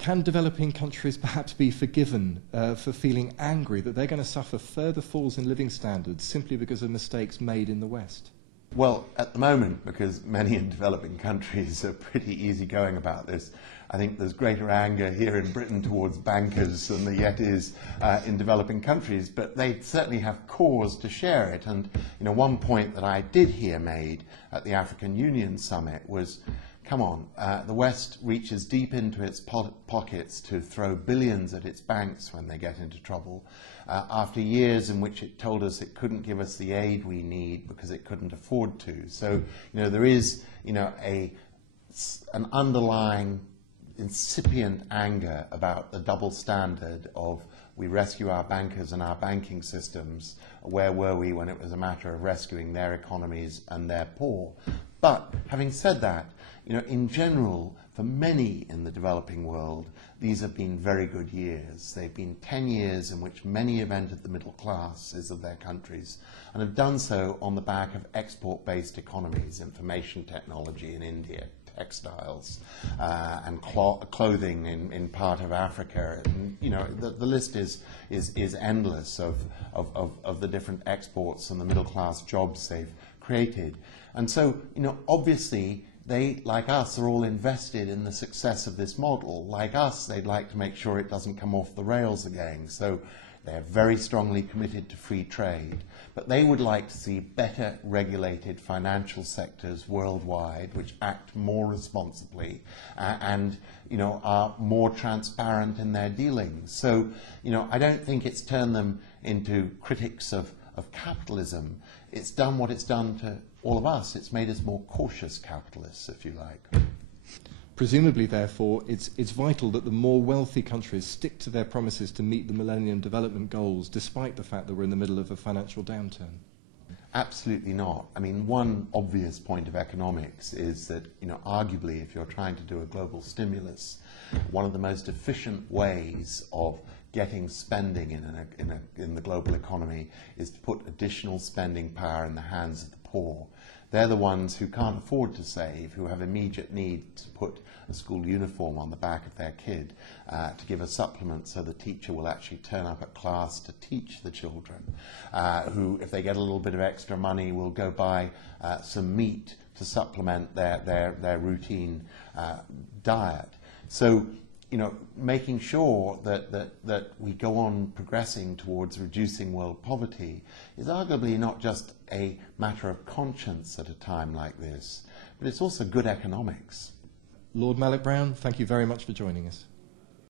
can developing countries perhaps be forgiven for feeling angry that they're going to suffer further falls in living standards simply because of mistakes made in the West? Well, at the moment, because many in developing countries are pretty easygoing about this, I think there's greater anger here in Britain towards bankers than there yet is in developing countries, but they certainly have cause to share it. And one point that I did hear made at the African Union Summit was, come on, the West reaches deep into its pockets to throw billions at its banks when they get into trouble, after years in which it told us it couldn't give us the aid we need because it couldn't afford to. So, there is, an underlying incipient anger about the double standard of we rescue our bankers and our banking systems. Where were we when it was a matter of rescuing their economies and their poor? But having said that, in general, for many in the developing world, these have been very good years. They've been 10 years in which many have entered the middle classes of their countries and have done so on the back of export-based economies, information technology in India, textiles, and clothing in part of Africa. And, the list is endless of the different exports and the middle class jobs they've created. And so, obviously, they, like us, are all invested in the success of this model. Like us, they'd like to make sure it doesn't come off the rails again. So they're very strongly committed to free trade. But they would like to see better regulated financial sectors worldwide, which act more responsibly and are more transparent in their dealings. So, I don't think it's turned them into critics of capitalism. It's done what it's done to all of us. It's made us more cautious capitalists, if you like. Presumably, therefore, it's vital that the more wealthy countries stick to their promises to meet the Millennium Development Goals, despite the fact that we're in the middle of a financial downturn. Absolutely not. I mean, one obvious point of economics is that, arguably, if you're trying to do a global stimulus, one of the most efficient ways of getting spending in the global economy is to put additional spending power in the hands of the poor. They're the ones who can't afford to save, who have immediate need to put a school uniform on the back of their kid, to give a supplement so the teacher will actually turn up at class to teach the children, who, if they get a little bit of extra money, will go buy some meat to supplement their routine diet. So, making sure that we go on progressing towards reducing world poverty is arguably not just a matter of conscience at a time like this, but it's also good economics. Lord Malloch-Brown, thank you very much for joining us.